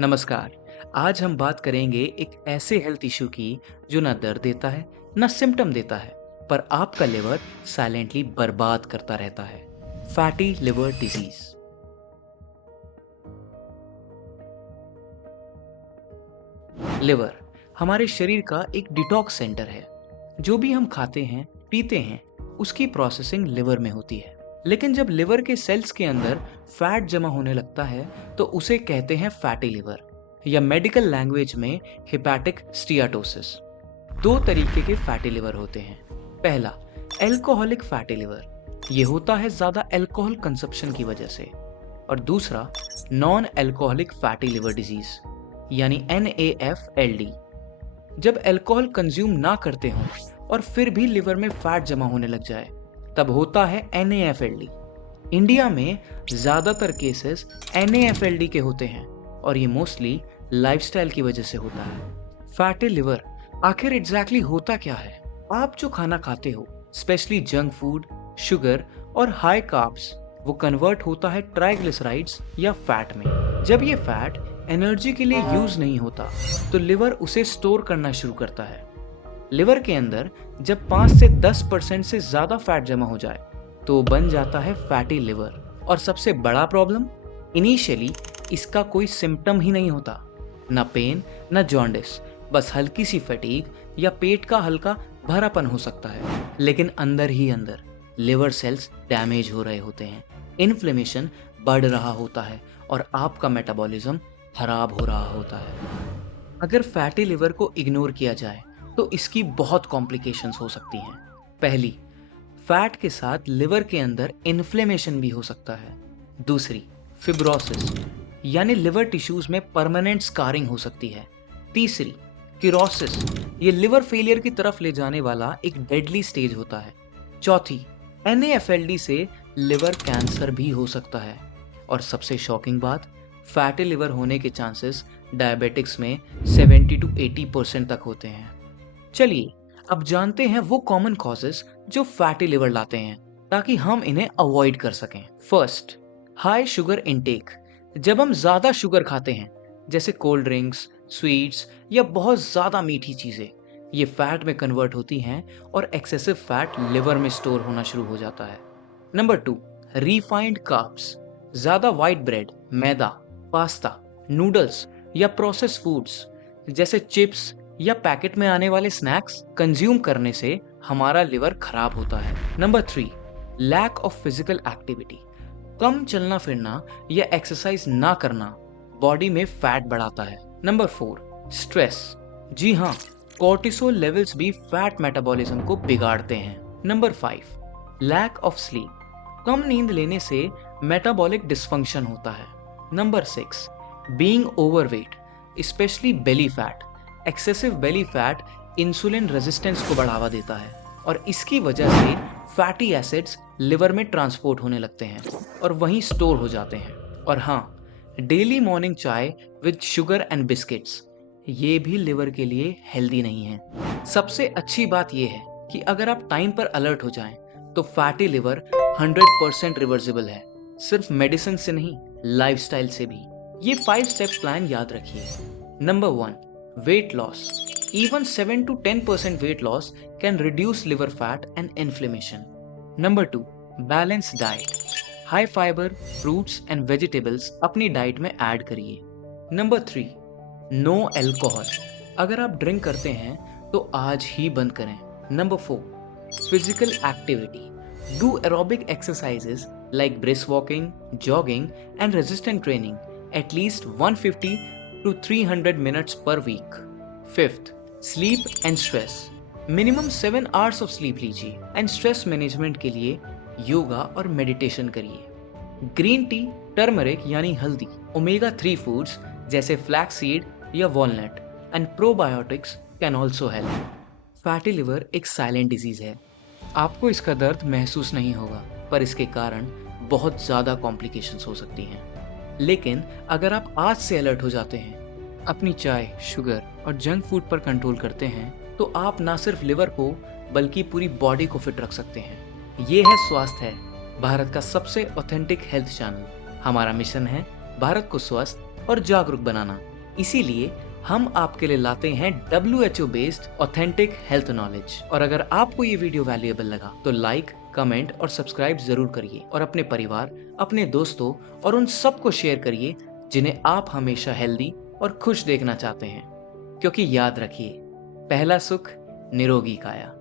नमस्कार। आज हम बात करेंगे एक ऐसे हेल्थ इशू की जो ना दर्द देता है ना सिम्टम देता है, पर आपका लिवर साइलेंटली बर्बाद करता रहता है। Fatty liver disease. लिवर हमारे शरीर का एक डिटॉक्स सेंटर है। जो भी हम खाते हैं पीते हैं उसकी प्रोसेसिंग लिवर में होती है। लेकिन जब लिवर के सेल्स के अंदर फैट जमा होने लगता है तो उसे कहते हैं फैटी लिवर, या मेडिकल लैंग्वेज में हेपेटिक स्टीयाटोसिस। दो तरीके के फैटी लिवर होते हैं। पहला, एल्कोहलिक फैटी लिवर। ये होता है ज्यादा अल्कोहल कंजप्शन की वजह से। और दूसरा, non alcoholic fatty liver disease, यानी NAFLD। जब अल्कोहल कंज्यूम ना करते हो और फिर भी लिवर में फैट जमा होने लग जाए तब होता है NAFLD। इंडिया में ज्यादातर केसेस NAFLD के होते हैं और ये मोस्टली लाइफस्टाइल की वजह से होता है। फैटी लिवर आखिर एग्जैक्टली होता क्या है? आप जो खाना खाते हो, स्पेशली जंक फूड, शुगर और हाई कार्ब्स, वो कन्वर्ट होता है ट्राइग्लिसराइड्स या फैट में। जब ये फैट एनर्जी के लिए यूज नहीं होता तो लिवर उसे स्टोर करना शुरू करता है। लिवर के अंदर जब 5 से 10% से ज्यादा फैट जमा हो जाए तो वो बन जाता है फैटी लिवर। और सबसे बड़ा प्रॉब्लम, इनिशियली इसका कोई सिम्टम ही नहीं होता, ना पेन ना जॉन्डिस, बस हल्की सी फटीग या पेट का हल्का भरापन हो सकता है। लेकिन अंदर ही अंदर लिवर सेल्स डैमेज हो रहे होते हैं, इन्फ्लेमेशन बढ़ रहा होता है और आपका मेटाबॉलिज्म खराब हो रहा होता है। अगर फैटी लिवर को इग्नोर किया जाए तो इसकी बहुत कॉम्प्लिकेशंस हो सकती हैं। पहली, फैट के साथ लिवर के अंदर इन्फ्लेमेशन भी हो सकता है। दूसरी, फिब्रोसिस, यानी लिवर टिश्यूज में परमानेंट स्कारिंग हो सकती है। तीसरी, किरोसिस, ये लिवर फेलियर की तरफ ले जाने वाला एक डेडली स्टेज होता है। चौथी, NAFLD से लिवर कैंसर भी हो सकता है। और सबसे शॉकिंग बात, फैटी लिवर होने के चांसेस डायबिटिक्स में 70 to 80% तक होते हैं। चलिए अब जानते हैं वो कॉमन कॉजेस जो फैटी लिवर लाते हैं ताकि हम इन्हें अवॉइड कर सकें। First, high sugar intake. जब हम ज्यादा शुगर खाते हैं, जैसे कोल्ड ड्रिंक्स, स्वीट्स या बहुत ज्यादा मीठी चीजें, ये फैट में कन्वर्ट होती हैं और एक्सेसिव फैट लिवर में स्टोर होना शुरू हो जाता है। Number 2, refined carbs. ज्यादा व्हाइट ब्रेड, मैदा, पास्ता, नूडल्स या प्रोसेस फूड्स जैसे चिप्स या पैकेट में आने वाले स्नैक्स कंज्यूम करने से हमारा लिवर खराब होता है। Number 3, lack of physical activity. कम चलना फिरना या एक्सरसाइज ना करना बॉडी में फैट बढ़ाता है। Number 4, stress. जी हाँ, कोर्टिसोल लेवल्स भी फैट मेटाबॉलिज्म को बिगाड़ते हैं। Number 5, lack of sleep. कम नींद लेने से मेटाबॉलिक डिसफंक्शन होता है। Number 6, being overweight, specially belly fat. Excessive belly fat insulin resistance को बढ़ावा देता है और इसकी वजह से फैटी एसिड्स लिवर में ट्रांसपोर्ट होने लगते हैं और वहीं स्टोर हो जाते हैं। और हाँ, डेली मॉर्निंग चाय विद शुगर एंड बिस्किट्स, ये भी लिवर के लिए हेल्दी नहीं है। सबसे अच्छी बात यह है कि अगर आप टाइम पर अलर्ट हो जाएं तो फैटी लिवर 100% रिवर्सिबल है, सिर्फ मेडिसिन से नहीं, लाइफस्टाइल से भी। ये 5 स्टेप प्लान याद रखिए। Number 1, weight loss. Even 7 to 10% weight loss can reduce liver fat and inflammation. Number 2, balanced diet. High fiber, fruits and vegetables अपनी डाइट में ऐड करिए। Number 3, no alcohol. अगर आप ड्रिंक करते हैं तो आज ही बंद करें। Number 4, physical activity. Do aerobic exercises like brisk walking, jogging and resistance training at least 150 to 300 minutes per week. Fifth, sleep and stress. Minimum 7 hours of sleep लीजिए and stress management के लिए योगा और मेडिटेशन करिए। Green tea, turmeric यानी हल्दी, omega 3 foods जैसे flax seed या walnut and probiotics can also help. Fatty liver एक साइलेंट डिजीज है। आपको इसका दर्द महसूस नहीं होगा, पर इसके कारण बहुत ज्यादा कॉम्प्लिकेशंस हो सकती हैं। लेकिन अगर आप आज से अलर्ट हो जाते हैं, अपनी चाय, शुगर और जंक फूड पर कंट्रोल करते हैं, तो आप ना सिर्फ लिवर को बल्कि पूरी बॉडी को फिट रख सकते हैं। ये है स्वास्थ्य है, भारत का सबसे ऑथेंटिक हेल्थ चैनल। हमारा मिशन है भारत को स्वस्थ, और जागरूक बनाना। इसीलिए हम आपके लिए लाते हैं WHO based authentic health knowledge. और अगर आपको ये वीडियो वैल्यूएबल लगा तो लाइक, कमेंट और सब्सक्राइब जरूर करिए और अपने परिवार, अपने दोस्तों और उन सबको शेयर करिए जिन्हें आप हमेशा हेल्दी और खुश देखना चाहते हैं। क्योंकि याद रखिए, पहला सुख निरोगी काया।